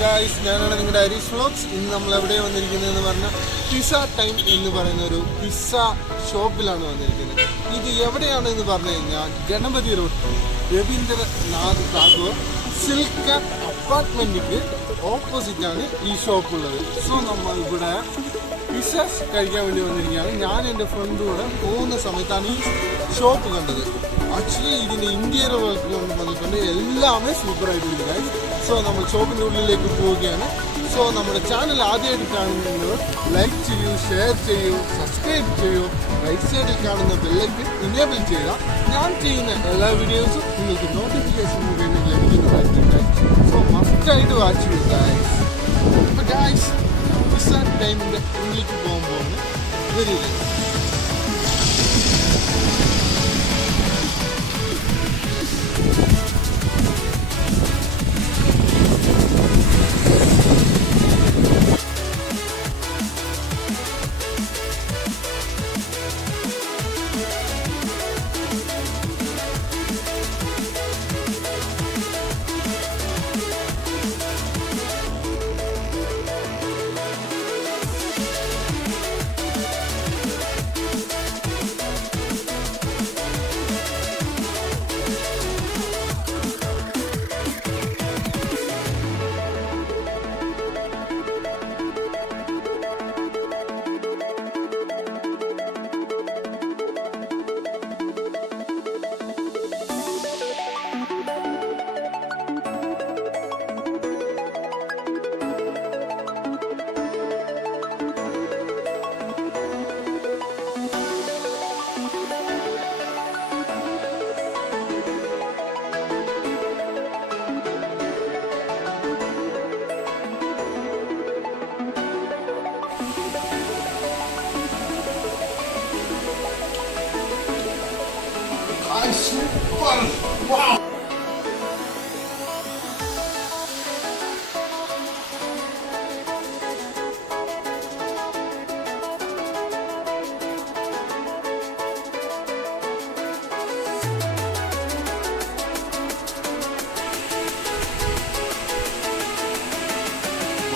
guys, ഞാനാണ് നിങ്ങളുടെ Harish vlogs. ഇന്ന് നമ്മൾ എവിടെയാണ് വന്നിരിക്കുന്നതെന്ന് പറഞ്ഞാൽ പിസ്സ ടൈം എന്ന് പറയുന്ന ഒരു പിസ്സ ഷോപ്പിലാണ് വന്നിരിക്കുന്നത്. ഇത് എവിടെയാണ് എന്ന് പറഞ്ഞു കഴിഞ്ഞാൽ ഗണപതി റോഡ് രവീന്ദ്രനാഥ് ടാഗോർ സിൽക്ക് അപ്പാർട്ട്മെന്റിക്ക് ഓപ്പോസിറ്റാണ് ഈ ഷോപ്പുള്ളത്. സോ നമ്മൾ ഇവിടെ പിസ്സ കഴിക്കാൻ വേണ്ടി വന്നിരിക്കുകയാണ്. ഞാൻ എൻ്റെ ഫ്രണ്ടുകൂടെ പോകുന്ന സമയത്താണ് ഈ ഷോപ്പ് കണ്ടത്. ആക്ച്വലി ഇതിൻ്റെ ഇന്ത്യയിൽ വർക്ക് കൊണ്ട് വന്നിട്ടുണ്ട്. എല്ലാമേ സൂപ്പറായിട്ടുണ്ട് ഗൈസ്. സോ നമ്മൾ ഷോപ്പിൻ്റെ ഉള്ളിലേക്ക് പോവുകയാണ്. സോ നമ്മുടെ ചാനൽ ആദ്യമായിട്ട് കാണുന്നവർ ലൈക്ക് ചെയ്യൂ, ഷെയർ ചെയ്യൂ, സബ്സ്ക്രൈബ് ചെയ്യൂ. റൈറ്റ് സൈഡിൽ കാണുന്ന ബെല്ലൈക്കൺ ഇനേബിൾ ചെയ്താൽ ഞാൻ ചെയ്യുന്ന എല്ലാ വീഡിയോസും നിങ്ങൾക്ക് നോട്ടിഫിക്കേഷൻ മുഖേന ലഭിക്കുന്നതായിരിക്കും. സോ മസ്റ്റായിട്ട് വാച്ച് ചെയ്യൂ ഗൈസ്. അപ്പോൾ ഗൈസ് പിസ്സ ടൈമിൻ്റെ ഉള്ളിലേക്ക് പോകുമ്പോൾ വരിക.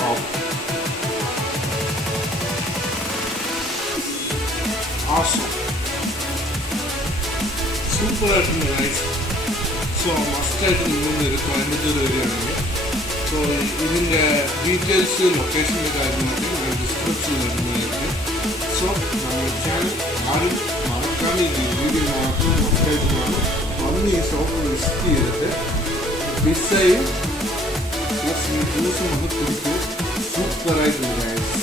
Wow! Awesome. സൂപ്പറായിട്ടുണ്ട് ഗൈസ്. സോ മസ്റ്റായിട്ട് നിന്നൊരു കോയമ്പത്തൂർ വരികയാണെങ്കിൽ സോ ഇതിൻ്റെ ഡീറ്റെയിൽസ് ലൊക്കേഷൻ്റെ കാര്യങ്ങളൊക്കെ ഞാൻ ഡിസ്ക്രിപ്ഷനിൽ വരുന്നതായിരിക്കും. സോ നമ്മുടെ ചാനൽ ആരും മറക്കാതെ വീഡിയോ മാത്രം മസ്റ്റായിട്ട് കാണും. വന്ന് ഈ ഷോപ്പ് വിസിറ്റ് ചെയ്തിട്ട് പിസ്സയും പ്ലസ് ഈ ജ്യൂസും വന്ന് കുടിക്കും. സൂപ്പറായിട്ടുണ്ട് ഗൈസ്.